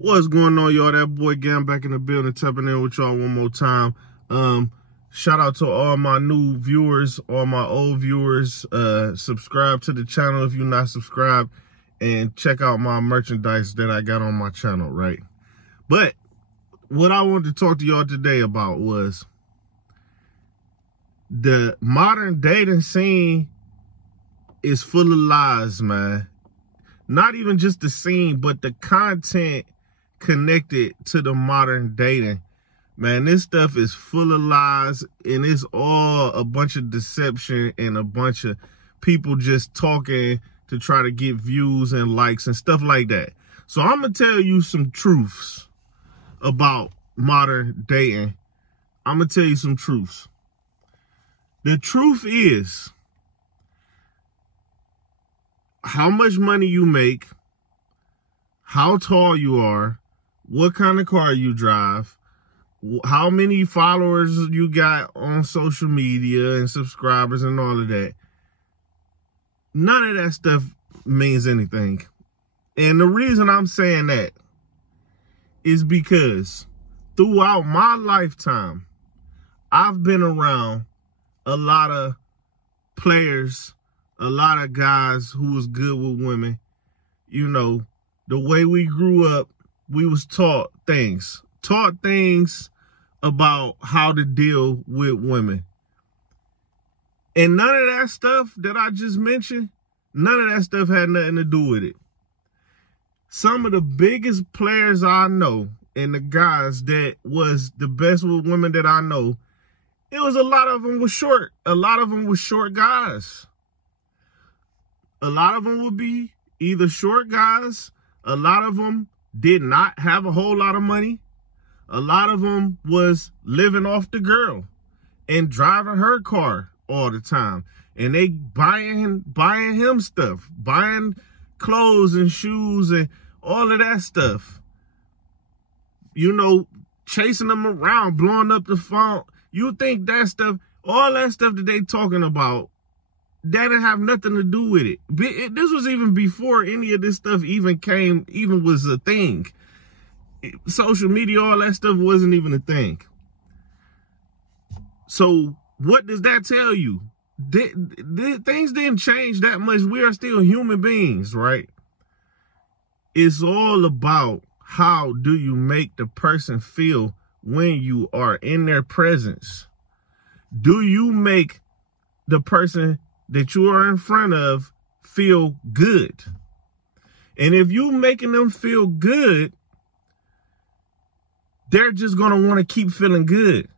What's going on, y'all? That boy Gam back in the building, tapping in with y'all one more time. Shout out to all my new viewers, all my old viewers. Subscribe to the channel if you're not subscribed, and check out my merchandise that I got on my channel, right? But what I wanted to talk to y'all today about was the modern dating scene is full of lies, man. Not even just the scene, but the content connected to the modern dating. Man, this stuff is full of lies, and it's all a bunch of deception and a bunch of people just talking to try to get views and likes and stuff like that. So I'm going to tell you some truths about modern dating. I'm going to tell you some truths. The truth is, how much money you make, how tall you are, what kind of car you drive, how many followers you got on social media and subscribers and all of that. None of that stuff means anything. And the reason I'm saying that is because throughout my lifetime, I've been around a lot of players, a lot of guys who was good with women. You know, the way we grew up, we was taught things about how to deal with women. And none of that stuff that I just mentioned, none of that stuff had nothing to do with it. Some of the biggest players I know and the guys that was the best with women that I know, it was a lot of them was short. A lot of them was short guys. A lot of them would be either short guys. A lot of them did not have a whole lot of money. A lot of them was living off the girl and driving her car all the time. And they buying him stuff, buying clothes and shoes and all of that stuff. You know, chasing them around, blowing up the phone. You think that stuff, all that stuff that they talking about, that didn't have nothing to do with it. This was even before any of this stuff even was a thing. Social media, all that stuff wasn't even a thing. So what does that tell you? Things didn't change that much. We are still human beings, right? It's all about how do you make the person feel when you are in their presence. Do you make the person that you are in front of feel good? And if you making them feel good, they're just going to want to keep feeling good.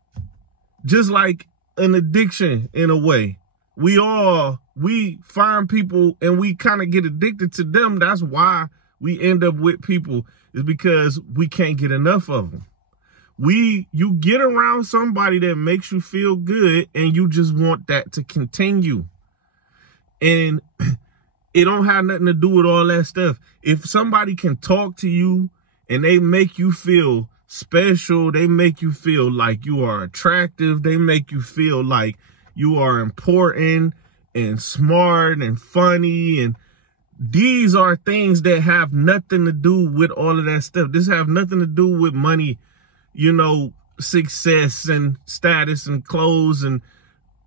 Just like an addiction in a way. We find people and we kind of get addicted to them. That's why we end up with people, is because we can't get enough of them. You get around somebody that makes you feel good and you just want that to continue. And it don't have nothing to do with all that stuff. If somebody can talk to you and they make you feel special, they make you feel like you are attractive, they make you feel like you are important and smart and funny, and these are things that have nothing to do with all of that stuff. This have nothing to do with money, you know, success and status and clothes and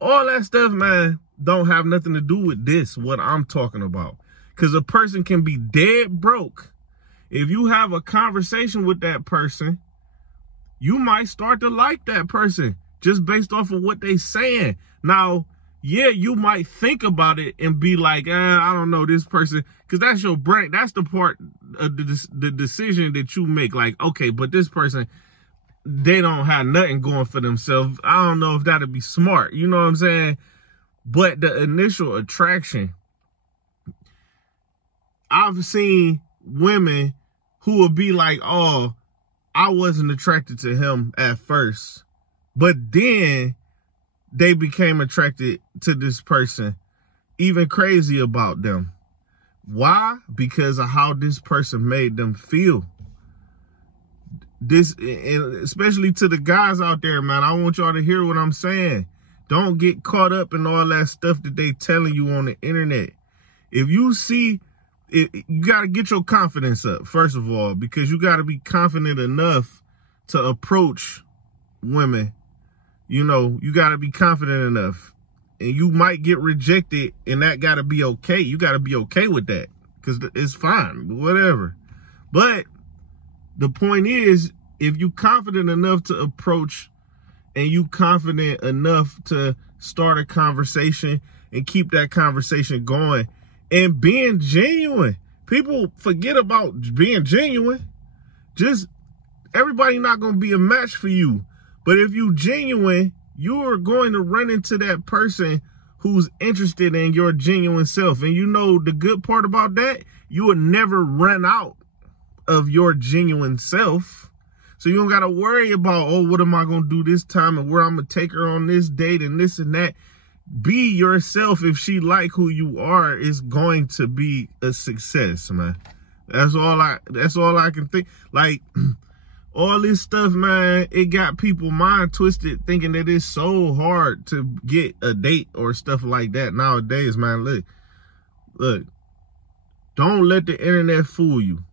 all that stuff, man. Don't have nothing to do with this, what I'm talking about. Because a person can be dead broke. If you have a conversation with that person, you might start to like that person just based off of what they saying. Now, yeah, you might think about it and be like, I don't know this person, because that's your brain. That's the part of the decision that you make. Like, okay, but this person, they don't have nothing going for themselves. I don't know if that'd be smart. You know what I'm saying? But the initial attraction, I've seen women who will be like, oh, I wasn't attracted to him at first, but then they became attracted to this person, even crazy about them. Why? Because of how this person made them feel. This, and especially to the guys out there, man, I want y'all to hear what I'm saying. Don't get caught up in all that stuff that they telling you on the internet. If you see you got to get your confidence up, first of all, because you got to be confident enough to approach women. You know, you got to be confident enough. And you might get rejected, and that got to be okay. You got to be okay with that, because it's fine, whatever. But the point is, if you confident enough to approach and you confident enough to start a conversation and keep that conversation going and being genuine. People forget about being genuine. Just everybody not going to be a match for you. But if you genuine, you're going to run into that person who's interested in your genuine self. And you know the good part about that? You will never run out of your genuine self. So you don't got to worry about, oh, what am I going to do this time and where I'm going to take her on this date and this and that. Be yourself. If she like who you are, it's going to be a success, man. That's all I can think. Like, all this stuff, man, it got people mind twisted thinking that it's so hard to get a date or stuff like that nowadays, man. Look, don't let the internet fool you.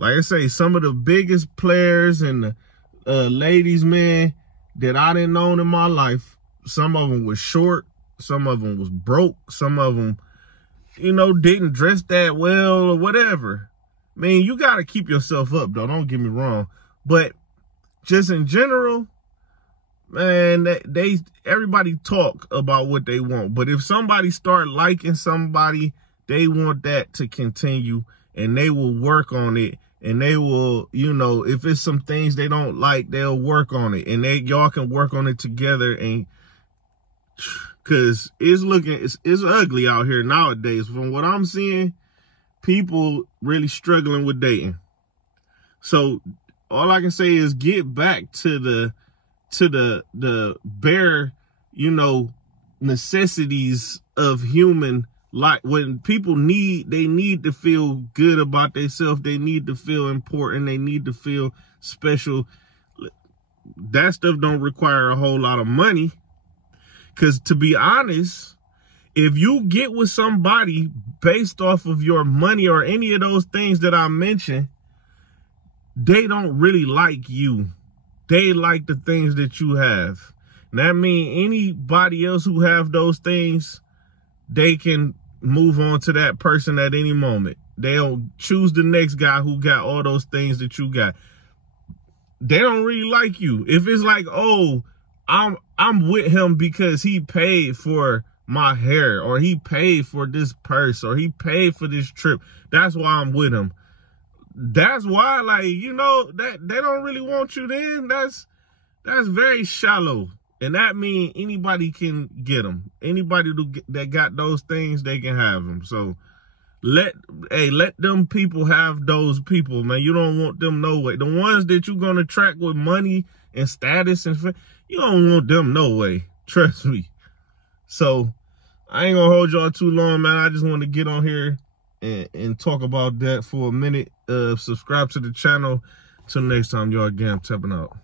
Like I say, some of the biggest players and the ladies, man, that I didn't know in my life, some of them was short, some of them was broke, some of them, you know, didn't dress that well or whatever. I mean, you got to keep yourself up, though. Don't get me wrong. But just in general, man, everybody talk about what they want. But if somebody start liking somebody, they want that to continue, and they will work on it. And they will, you know, if it's some things they don't like, they'll work on it. And y'all can work on it together. And because it's ugly out here nowadays. From what I'm seeing, people really struggling with dating. So all I can say is get back to the bare, you know, necessities of human. Like, when people they need to feel good about themselves. They need to feel important. They need to feel special. That stuff don't require a whole lot of money. Because to be honest, if you get with somebody based off of your money or any of those things that I mentioned, they don't really like you. They like the things that you have. And that means anybody else who have those things, they can move on to that person at any moment. They'll choose the next guy who got all those things that you got. They don't really like you. If it's like, oh, I'm with him because he paid for my hair, or he paid for this purse, or he paid for this trip, that's why I'm with him. That's why, like, you know, that they don't really want you then. That's very shallow. And that means anybody can get them. Anybody that got those things, they can have them. So let them people have those people, man. You don't want them no way. The ones that you're going to track with money and status, and you don't want them no way. Trust me. So I ain't going to hold y'all too long, man. I just want to get on here and talk about that for a minute. Subscribe to the channel. Till next time, y'all. Again, I'm tapping out.